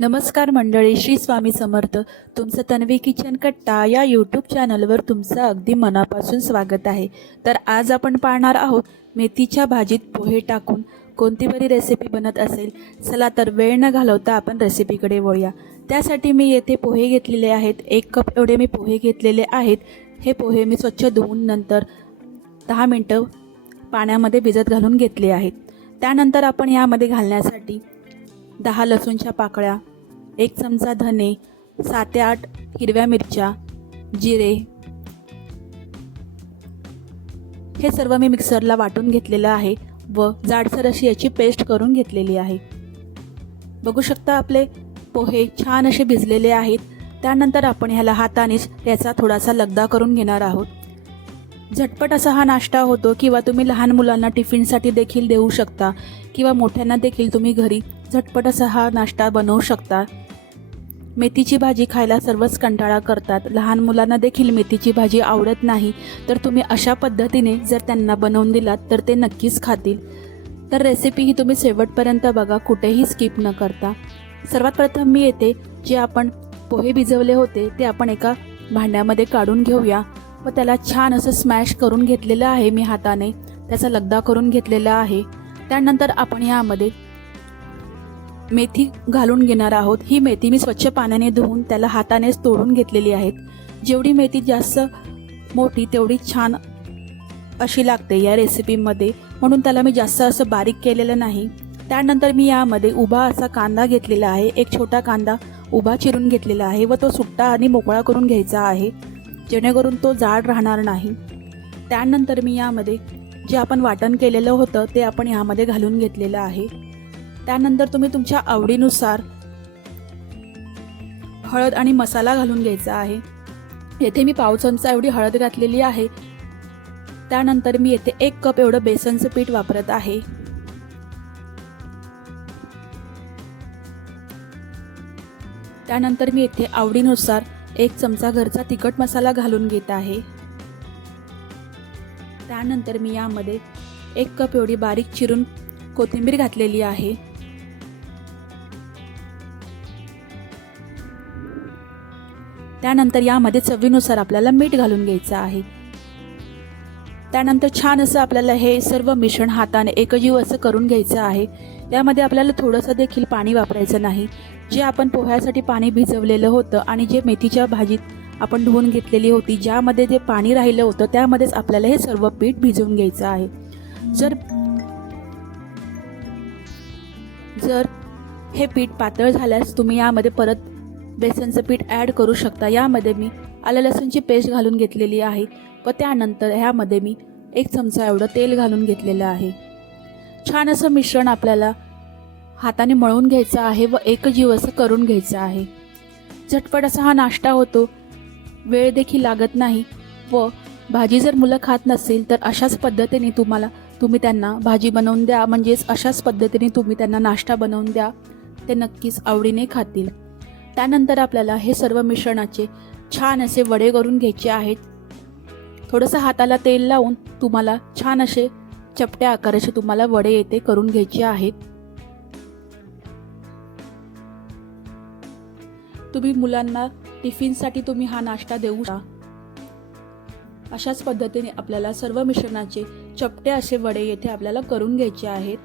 नमस्कार मंडळी, श्री स्वामी समर्थ. तुमचं तन्वी किचन कट्टा या यूट्यूब चॅनलवर तुमचं अगदी मनापासून स्वागत आहे. तर आज आपण पाहणार आहोत मेथीच्या भाजीत पोहे टाकून कोणती बरी रेसिपी बनत असेल. चला तर वेळ न घालवता आपण रेसिपीकडे वळूया. त्यासाठी मी येथे पोहे घेतलेले आहेत. 1 कप एवढे मी पोहे घेतलेले आहेत. हे पोहे मी स्वच्छ धुवून नंतर 10 मिनटं पाण्यामध्ये भिजत घालून घेतले आहेत. त्यानंतर आपण यामध्ये घालण्यासाठी 10 लसूणच्या पाकळ्या, 1 चमचा धने, 7 ते 8 हिरव्या मिरच्या, जिरे, हे सर्व मी मिक्सरला वाटून घेतलेलं आहे व जाडसर अशी याची पेस्ट करून घेतलेली आहे. बघू शकता आपले पोहे छान असे भिजलेले आहेत. त्यानंतर आपण ह्याला हातानेच याचा थोडासा लगदा करून घेणार आहोत. झटपट असा हा नाश्ता होतो किंवा तुम्ही लहान मुलांना टिफिनसाठी देखील देऊ शकता किंवा मोठ्यांना देखील तुम्ही घरी झटपट असा हा नाश्ता बनवू शकता. मेथीची भाजी खायला सर्वच कंटाळा करतात. लहान मुलांना देखील मेथीची भाजी आवडत नाही, तर तुम्ही अशा पद्धतीने जर त्यांना बनवून दिलात तर ते नक्कीच खातील. तर रेसिपी ही तुम्ही शेवटपर्यंत बघा, कुठेही स्किप न करता. सर्वात प्रथम मी येथे जे आपण पोहे भिजवले होते ते आपण एका भांड्यामध्ये काढून घेऊया व त्याला छान असं स्मॅश करून घेतलेलं आहे. मी हाताने त्याचा लगदा करून घेतलेला आहे. त्यानंतर आपण यामध्ये मेथी घालून घेणार आहोत. ही मेथी मी स्वच्छ पाण्याने धुवून त्याला हातानेच तोडून घेतलेली आहेत. जेवढी मेथी जास्त मोठी तेवढी छान अशी लागते या रेसिपीमध्ये, म्हणून त्याला मी जास्त असं बारीक केलेलं नाही. त्यानंतर मी यामध्ये उभा असा कांदा घेतलेला आहे. एक छोटा कांदा उभा चिरून घेतलेला आहे व तो सुट्टा आणि मोकळा करून घ्यायचा आहे, जेणेकरून तो जाड राहणार नाही. त्यानंतर मी यामध्ये जे आपण वाटण केलेलं होतं ते आपण यामध्ये घालून घेतलेलं आहे. त्यानंतर तुम्ही तुमच्या आवडीनुसार हळद आणि मसाला घालून घ्यायचा आहे. येथे मी पाव चमचा एवढी हळद घातलेली आहे. त्यानंतर मी येथे 1 कप एवढं बेसनचं पीठ वापरत आहे. त्यानंतर मी येथे आवडीनुसार 1 चमचा घरचा तिखट मसाला घालून घेत आहे. त्यानंतर मी यामध्ये 1 कप एवढी बारीक चिरून कोथिंबीर घातलेली आहे. त्यानंतर यामध्ये चवीनुसार आपल्याला मीठ घालून घ्यायचं आहे. त्यानंतर छान असं आपल्याला हे सर्व मिश्रण हाताने एकजीव असं करून घ्यायचं आहे. यामध्ये आपल्याला थोडंसं देखील पाणी वापरायचं नाही. जे आपण पोह्यासाठी पाणी भिजवलेलं होतं आणि जे मेथीच्या भाजीत आपण धुवून घेतलेली होती, ज्यामध्ये जे पाणी राहिलं होतं त्यामध्येच आपल्याला हे सर्व पीठ भिजवून घ्यायचं आहे. जर हे पीठ पातळ झाल्यास तुम्ही यामध्ये परत बेसनचं पीठ ॲड करू शकता. यामध्ये मी आलं लसूणची पेस्ट घालून घेतलेली आहे व त्यानंतर ह्यामध्ये मी 1 चमचा एवढं तेल घालून घेतलेलं आहे. छान असं मिश्रण आपल्याला हाताने मळून घ्यायचं आहे व एकजीव असं करून घ्यायचं आहे. झटपट असा हा नाश्ता होतो, वेळ देखील लागत नाही व भाजी जर मुलं खात नसेल तर अशाच पद्धतीने तुम्ही त्यांना भाजी बनवून द्या, म्हणजेच अशाच पद्धतीने तुम्ही त्यांना नाश्ता बनवून द्या, ते नक्कीच आवडीने खातील. त्यानंतर आपल्याला हे सर्व मिश्रणाचे छान असे वडे करून घ्यायचे आहेत. थोडंसं हाताला तेल लावून तुम्हाला छान असे चपट्या आकाराचे तुम्हाला वडे येथे करून घ्यायचे आहेत. तुम्ही मुलांना टिफिनसाठी तुम्ही हा नाश्ता देऊ शकता. अशाच पद्धतीने आपल्याला सर्व मिश्रणाचे चपटे असे वडे येथे आपल्याला करून घ्यायचे आहेत.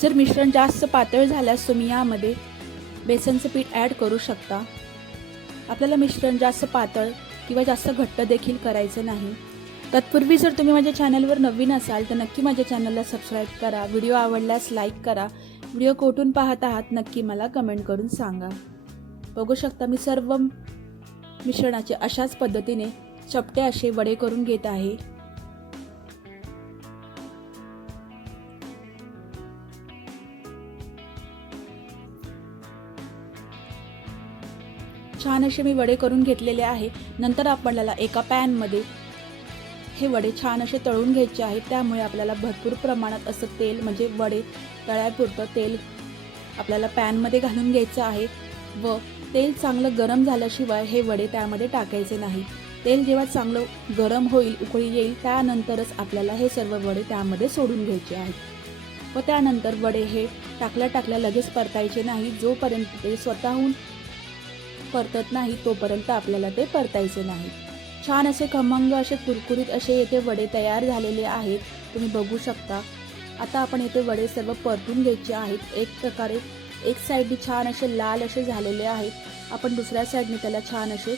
जर मिश्रण जास्त पातळ झाल्यास तुम्ही यामध्ये बेसनचं पीठ ॲड करू शकता. आपल्याला मिश्रण जास्त पातळ किंवा जास्त घट्ट देखील करायचं नाही. तत्पूर्वी जर तुम्ही माझ्या चॅनलवर नवीन असाल तर नक्की माझ्या चॅनलला सबस्क्राईब करा. व्हिडिओ आवडल्यास लाईक करा. व्हिडिओ कुठून पाहत आहात नक्की मला कमेंट करून सांगा. बघू शकता मी सर्व मिश्रणाचे अशाच पद्धतीने चपटे असे वडे करून घेत आहे. छान असे मी वडे करून घेतलेले आहे. नंतर आपल्याला एका पॅनमध्ये हे वडे छान असे तळून घ्यायचे आहेत. त्यामुळे आपल्याला भरपूर प्रमाणात असं तेल, म्हणजे वडे तळ्यापुरतं तेल आपल्याला पॅनमध्ये घालून घ्यायचं आहे. व तेल चांगलं गरम झाल्याशिवाय हे वडे त्यामध्ये टाकायचे नाही. तेल जेव्हा चांगलं गरम होईल, उकळी येईल, त्यानंतरच आपल्याला हे सर्व वडे त्यामध्ये सोडून घ्यायचे आहेत. व त्यानंतर वडे हे टाकल्या लगेच परतायचे नाही. जोपर्यंत ते स्वतःहून परतत नाही तोपर्यंत आपल्याला ते परतायचे नाही. छान असे खमंग असे कुरकुरीत असे येथे वडे तयार झालेले आहेत, तुम्ही बघू शकता. आता आपण येथे वडे सर्व परतून घ्यायचे आहेत. एक प्रकारे एक साईडने छान असे लाल असे झालेले आहेत. आपण दुसऱ्या साईडने त्याला छान असे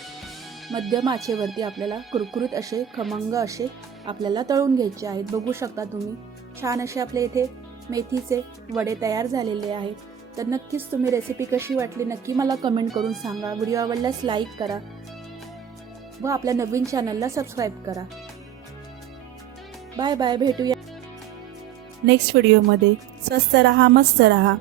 मध्यम आचेवरती आपल्याला कुरकुरीत असे खमंग असे आपल्याला तळून घ्यायचे आहेत. बघू शकता तुम्ही छान असे आपले इथे मेथीचे वडे तयार झालेले आहेत. तर नक्कीच तुम्ही रेसिपी कशी वाटली नक्की मला कमेंट करून सांगा. व्हिडिओ आवडल्यास लाईक करा व आपल्या नवीन चॅनलला सबस्क्राईब करा. बाय बाय, भेटूया नेक्स्ट व्हिडिओमध्ये. स्वस्त रहा, मस्त रहा.